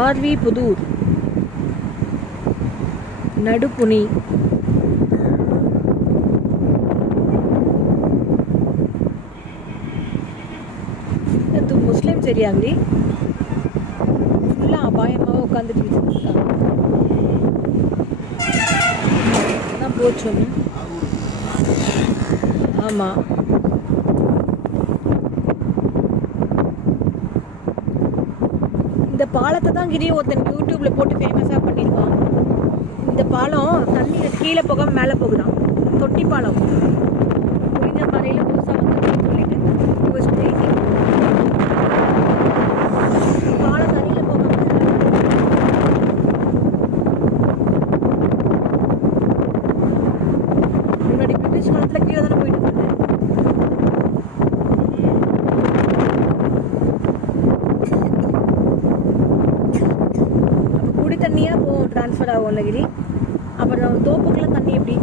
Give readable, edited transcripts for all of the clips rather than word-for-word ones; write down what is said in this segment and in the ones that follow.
RV Pudur, நடுப்புனி, இது Muslims ஏரியாங்களே. ஃபுல்லாக அபாயமாக உட்காந்துட்டு இருக்காங்க. அதான் போச்சு ஒன்று. ஆமாம், இந்த பாலத்தை தான் கிரி ஒருத்தன் யூடியூப்ல போட்டு ஃபேமஸாக பண்ணியிருக்கான். இந்த பாலம் தண்ணி கீழே போக மேலே போகுதான். தொட்டி பாலம். புரிஞ்ச மறையில் புதுசாக வந்து சொல்லிட்டு பாலம் தண்ணியில் போகாம முன்னாடி பிரிட்டிஷ் காலத்தில் கீழே தானே போயிட்டு இருந்தது. குடி தண்ணியாக போகும், ட்ரான்ஸ்ஃபர் ஆகும் இல்லகிரி. அப்புறம் தோப்புக்கெல்லாம் தண்ணி எப்படி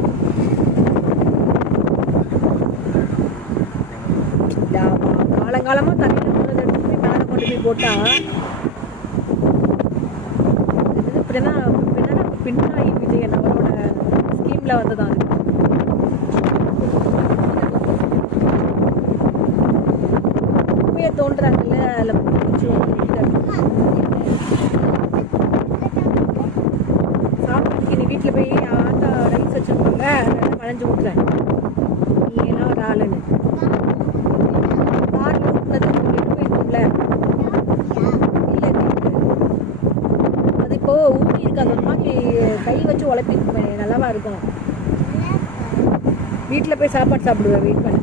காலங்காலமாக தண்ணியில் போனதை எடுத்து போய் மேலே கொண்டு போய் போட்டால் பின்னாடி விஜயன் அவரோட ஸ்கீமில் வந்ததான் அது. உண்மையை தோன்றாங்கல்ல, அதில் கொஞ்சம் சாப்பிட்டு நீ வீட்டில் போய் ஆட்டா ரைஸ் வச்சுருப்பாங்க, அதெல்லாம் வளைஞ்சு விட்றேன். நீ எல்லாம் ஒரு ஆளுன்னு காரில் ஊற்றுனது உங்களுக்கு போயிருக்கும்ல. இல்லை, அது இப்போ ஊட்டி இருக்காது, ஒரு மாதிரி கை வச்சு உழைப்பிக்குமே, நல்லாவா இருக்கும். வீட்டில் போய் சாப்பாடு சாப்பிடுவேன், வெயிட் பண்ணு.